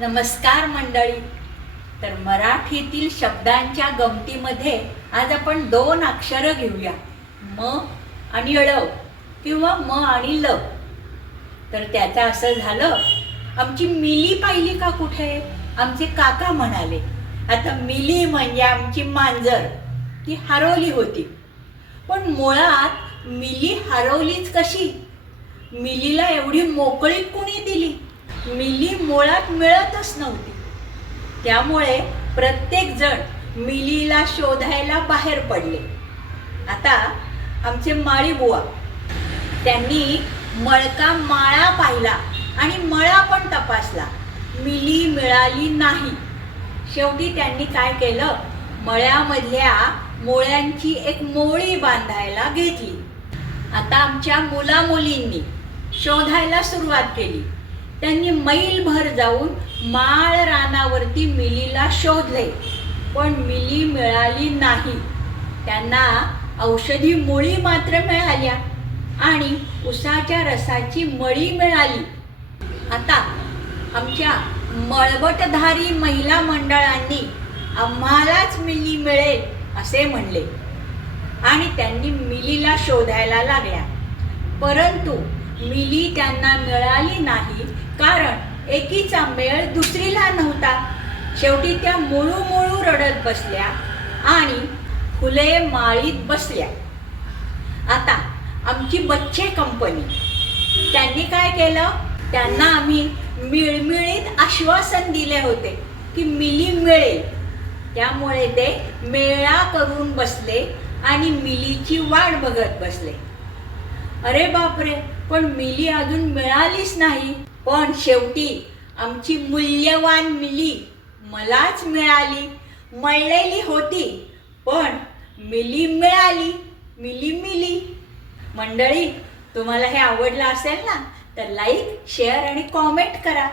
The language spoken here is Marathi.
नमस्कार मंडळी. तर मराठीतील शब्दांच्या गमतीमध्ये आज आपण दोन अक्षरं घेऊया, म आणि ळ किंवा म आणि ल. तर त्याचं असं झालं, आमची मिली पाहिली का कुठे? आमचे काका म्हणाले. आता मिली म्हणजे आमची मांजर, ती हरवली होती. पण मुळात मिली हरवलीच कशी? मिलीला एवढी मोकळीक कुणी दिली? मिली मुळात मिळतच नव्हती. त्यामुळे प्रत्येक जण मिलीला शोधायला बाहेर पडले. आता आमचे माळी बुवा, त्यांनी मळका माळा पाहिला आणि मळा पण तपासला. मिली मिळाली नाही. शेवटी त्यांनी काय केलं, मळ्यामधल्या मोळ्यांची एक मोळी बांधायला घेतली. आता आमच्या मुलामुलींनी शोधायला सुरुवात केली. त्यांनी मैलभर जाऊन माळ रानावरती मिलीला शोधले, पण मिली मिळाली नाही. त्यांना औषधी मुळी मात्र मिळाल्या आणि उसाच्या रसाची मळी मिळाली. आता आमच्या मळवटधारी महिला मंडळांनी आम्हालाच मिली मिळेल असे म्हणले आणि त्यांनी मिलीला शोधायला लागल्या. परंतु मिली त्यांना मिळाली नाही, कारण एकीचा मेळ दुसरीला नव्हता. शेवटी त्या मुळू मुळू रडत बसल्या आणि फुले माळीत बसल्या. आता आमची बच्चे कंपनी, त्यांनी काय केलं, त्यांना आम्ही मिळमिळीत आश्वासन दिले होते की मिली मिळेल. त्यामुळे ते मेळा करून बसले आणि मिलीची वाट बघत बसले. अरे बापरे, पण मिली अजून मिळालीच नाही. पण शेवटी आमची मूल्यवान मिली मलाच मिळाली. मळलेली होती, पण मिली मिळाली. मिली मिली. मंडळी, तुम्हाला हे आवडलं असेल ना, तर लाईक, शेअर आणि कॉमेंट करा.